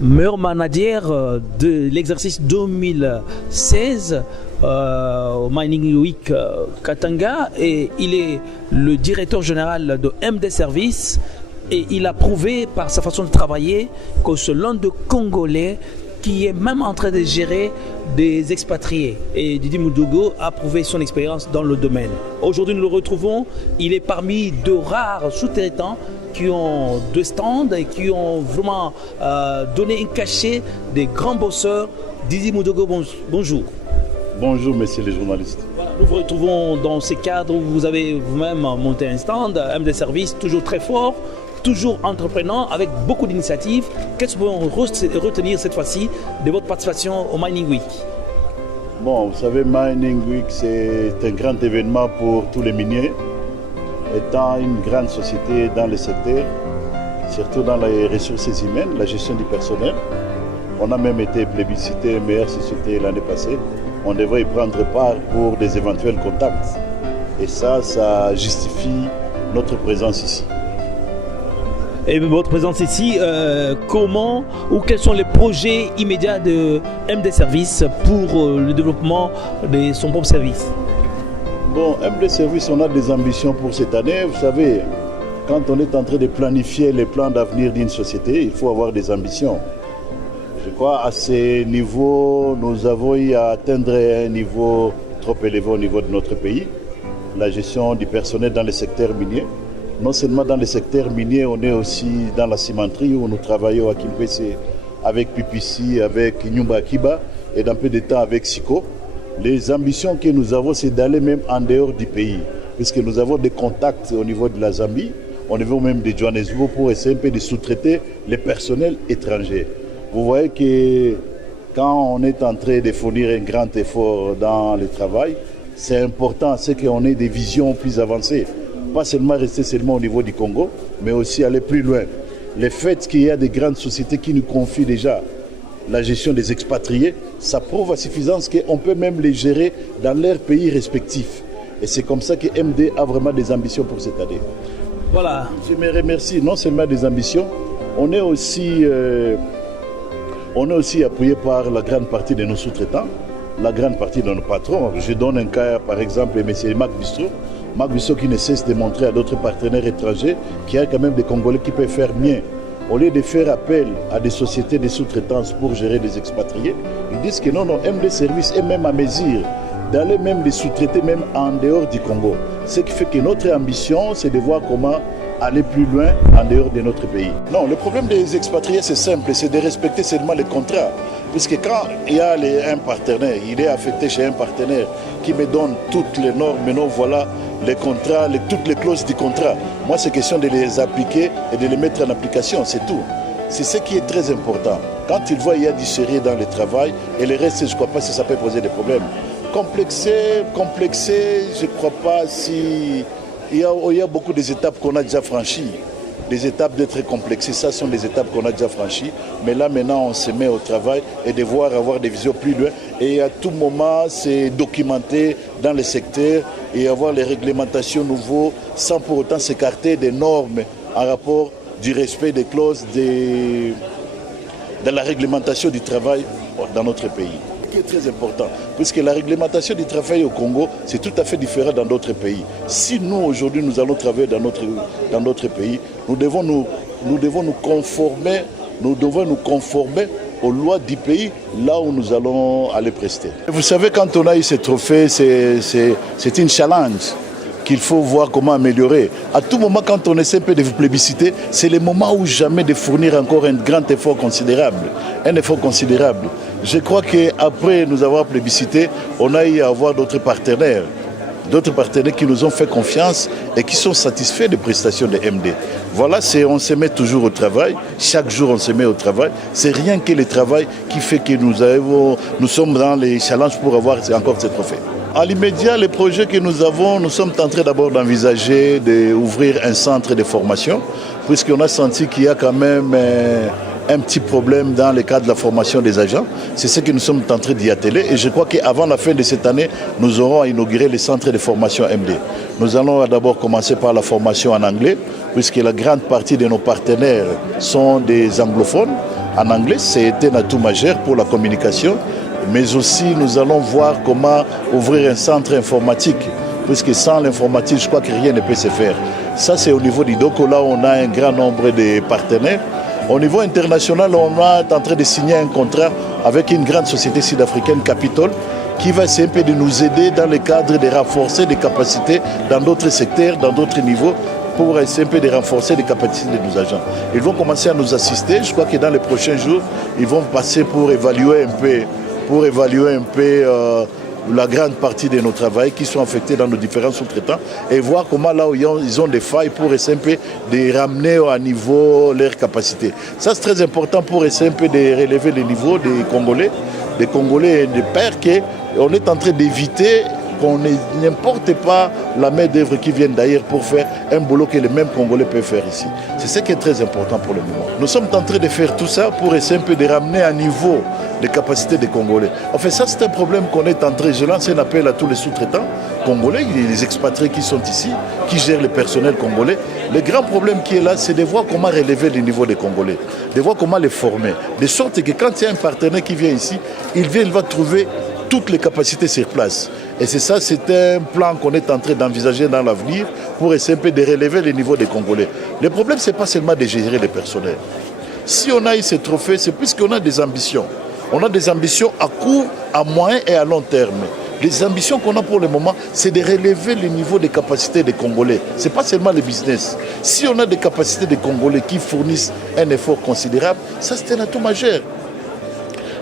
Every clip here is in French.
meilleur manager de l'exercice 2016 au Mining Week Katanga, et il est le directeur général de MD Services, et il a prouvé par sa façon de travailler que c'est l'un de Congolais qui est même en train de gérer des expatriés. Et Didi Moudougou a prouvé son expérience dans le domaine. Aujourd'hui, nous le retrouvons. Il est parmi de rares sous-traitants qui ont deux stands et qui ont vraiment donné un cachet des grands bosseurs. Didi Moudougou, bonjour. Bonjour, messieurs les journalistes. Voilà, nous vous retrouvons dans ces cadres où vous avez vous-même monté un stand, MD Services, toujours très fort, toujours entreprenant, avec beaucoup d'initiatives. Qu'est-ce que vous pouvez retenir cette fois-ci de votre participation au Mining Week? Bon, vous savez, Mining Week, c'est un grand événement pour tous les miniers, étant une grande société dans le secteur, surtout dans les ressources humaines, la gestion du personnel. On a même été plébiscité meilleure société l'année passée. On devrait y prendre part pour des éventuels contacts. Et ça justifie notre présence ici. Et votre présence ici, comment ou quels sont les projets immédiats de MD Services pour le développement de son propre service? Bon, MD Services, on a des ambitions pour cette année. Vous savez, quand on est en train de planifier les plans d'avenir d'une société, il faut avoir des ambitions. Je crois à ce niveau, nous avons eu à atteindre un niveau trop élevé au niveau de notre pays, la gestion du personnel dans le secteur minier. Non seulement dans le secteur minier, on est aussi dans la cimenterie où nous travaillons à Kimpese avec PPC, avec Nyumba Akiba et dans peu de temps avec Siko. Les ambitions que nous avons, c'est d'aller même en dehors du pays, puisque nous avons des contacts au niveau de la Zambie, au niveau même de Johannesburg pour essayer un peu de sous-traiter les personnels étrangers. Vous voyez que quand on est en train de fournir un grand effort dans le travail, c'est important, c'est qu'on ait des visions plus avancées. Pas seulement rester seulement au niveau du Congo, mais aussi aller plus loin. Le fait qu'il y a des grandes sociétés qui nous confient déjà la gestion des expatriés, ça prouve à suffisance qu'on peut même les gérer dans leurs pays respectifs. Et c'est comme ça que MD a vraiment des ambitions pour cette année. Voilà. Je me remercie non seulement des ambitions, on est aussi appuyé par la grande partie de nos sous-traitants, la grande partie de nos patrons. Je donne un cas, par exemple, M. Marc Bistro. Marc Bistro qui ne cesse de montrer à d'autres partenaires étrangers qu'il y a quand même des Congolais qui peuvent faire mieux. Au lieu de faire appel à des sociétés de sous-traitance pour gérer des expatriés, ils disent que non, MD Services est même à mesure d'aller même les sous-traiter même en dehors du Congo. Ce qui fait que notre ambition, c'est de voir comment aller plus loin en dehors de notre pays. Non, le problème des expatriés, c'est simple, c'est de respecter seulement les contrats. Puisque quand il y a un partenaire, il est affecté chez un partenaire qui me donne toutes les normes, maintenant voilà les contrats, toutes les clauses du contrat. Moi, c'est question de les appliquer et de les mettre en application, c'est tout. C'est ce qui est très important. Quand il voit qu'il y a du sérieux dans le travail, et le reste, je ne crois pas que ça peut poser des problèmes. Complexé, je ne crois pas si... Il y a beaucoup d'étapes qu'on a déjà franchies. Les étapes d'être complexé, ça sont des étapes qu'on a déjà franchies. Mais là, maintenant, on se met au travail et devoir avoir des visions plus loin. Et à tout moment, c'est documenter dans le secteur et avoir les réglementations nouveaux sans pour autant s'écarter des normes en rapport du respect des clauses de la réglementation du travail dans notre pays. Qui est très important, puisque la réglementation du travail au Congo, c'est tout à fait différent dans d'autres pays. Si nous, aujourd'hui, nous allons travailler dans notre pays, nous devons nous conformer aux lois du pays, là où nous allons aller prester. Vous savez, quand on a eu ces trophées, c'est une challenge qu'il faut voir comment améliorer. À tout moment, quand on essaie un peu de vous plébisciter, c'est le moment où jamais de fournir encore un grand effort considérable. Un effort considérable. Je crois qu'après nous avoir plébiscité, on a eu à avoir d'autres partenaires qui nous ont fait confiance et qui sont satisfaits des prestations de MD. Voilà, on se met toujours au travail. Chaque jour, on se met au travail. C'est rien que le travail qui fait que nous sommes dans les challenges pour avoir encore ces trophées. À l'immédiat, les projets que nous avons, nous sommes en train d'abord d'envisager d'ouvrir un centre de formation, puisqu'on a senti qu'il y a quand même un petit problème dans le cadre de la formation des agents. C'est ce que nous sommes en train d'y atteler. Et je crois qu'avant la fin de cette année, nous aurons inauguré les centres de formation MD. Nous allons d'abord commencer par la formation en anglais, puisque la grande partie de nos partenaires sont des anglophones. En anglais, c'est un atout majeur pour la communication. Mais aussi, nous allons voir comment ouvrir un centre informatique, puisque sans l'informatique, je crois que rien ne peut se faire. Ça, c'est au niveau d'IDOCO. Là, on a un grand nombre de partenaires. Au niveau international, on est en train de signer un contrat avec une grande société sud-africaine, Capitol, qui va essayer de nous aider dans le cadre de renforcer des capacités dans d'autres secteurs, dans d'autres niveaux, pour essayer de renforcer les capacités de nos agents. Ils vont commencer à nous assister. Je crois que dans les prochains jours, ils vont passer pour évaluer un peu la grande partie de nos travailleurs qui sont affectés dans nos différents sous-traitants et voir comment là où ils ont des failles pour essayer de ramener à niveau leurs capacités. Ça, c'est très important pour essayer de relever le niveau des Congolais et des pères qu'on est en train d'éviter qu'on n'importe pas la main-d'œuvre qui vient d'ailleurs pour faire un boulot que les mêmes Congolais peuvent faire ici. C'est ce qui est très important pour le moment. Nous sommes en train de faire tout ça pour essayer un peu de ramener à niveau les capacités des Congolais. En fait, ça, c'est un problème qu'on est en train. Je lance un appel à tous les sous-traitants congolais, les expatriés qui sont ici, qui gèrent le personnel congolais. Le grand problème qui est là, c'est de voir comment relever le niveau des Congolais, de voir comment les former. De sorte que quand il y a un partenaire qui vient ici, il va trouver toutes les capacités sur place. Et c'est ça, c'est un plan qu'on est en train d'envisager dans l'avenir pour essayer un peu de relever le niveau des Congolais. Le problème, ce n'est pas seulement de gérer les personnels. Si on a eu ces trophées, c'est puisqu'on a des ambitions. On a des ambitions à court, à moyen et à long terme. Les ambitions qu'on a pour le moment, c'est de relever le niveau des capacités des Congolais. Ce n'est pas seulement le business. Si on a des capacités des Congolais qui fournissent un effort considérable, ça c'est un atout majeur.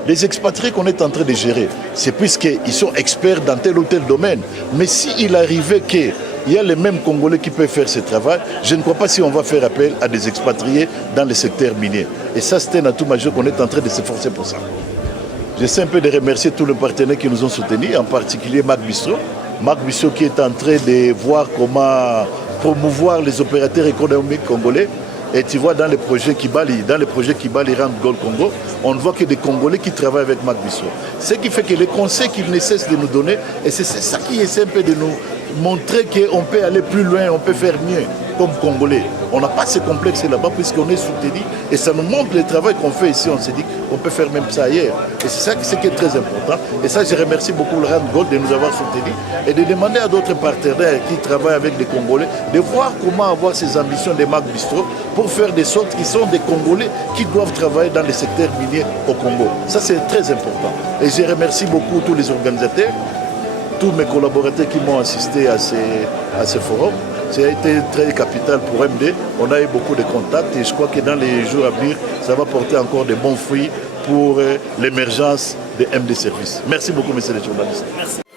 Les expatriés qu'on est en train de gérer, c'est puisqu'ils sont experts dans tel ou tel domaine. Mais s'il arrivait qu'il y a les mêmes Congolais qui peuvent faire ce travail, je ne crois pas si on va faire appel à des expatriés dans le secteur minier. Et ça, c'est un atout majeur qu'on est en train de s'efforcer pour ça. J'essaie un peu de remercier tous les partenaires qui nous ont soutenus, en particulier Mac Bistro. Mac Bistro qui est en train de voir comment promouvoir les opérateurs économiques congolais. Et tu vois, dans les projets Kibali Rand Gold Congo, on ne voit que des Congolais qui travaillent avec Mac Bistro. Ce qui fait que les conseils qu'ils ne cessent de nous donner, et c'est ça qui essaie un peu de nous montrer qu'on peut aller plus loin, on peut faire mieux comme Congolais. On n'a pas ce complexe là-bas puisqu'on est soutenu et ça nous montre le travail qu'on fait ici. On s'est dit qu'on peut faire même ça ailleurs. Et c'est ça qui est très important. Et ça, je remercie beaucoup le Rand Gold de nous avoir soutenus et de demander à d'autres partenaires qui travaillent avec des Congolais de voir comment avoir ces ambitions de Mac Bistro pour faire des sortes qui sont des Congolais qui doivent travailler dans le secteur minier au Congo. Ça, c'est très important. Et je remercie beaucoup tous les organisateurs, tous mes collaborateurs qui m'ont assisté à ce forum. Ça a été très capital pour MD. On a eu beaucoup de contacts et je crois que dans les jours à venir, ça va porter encore de bons fruits pour l'émergence de MD Services. Merci beaucoup, messieurs les journalistes. Merci.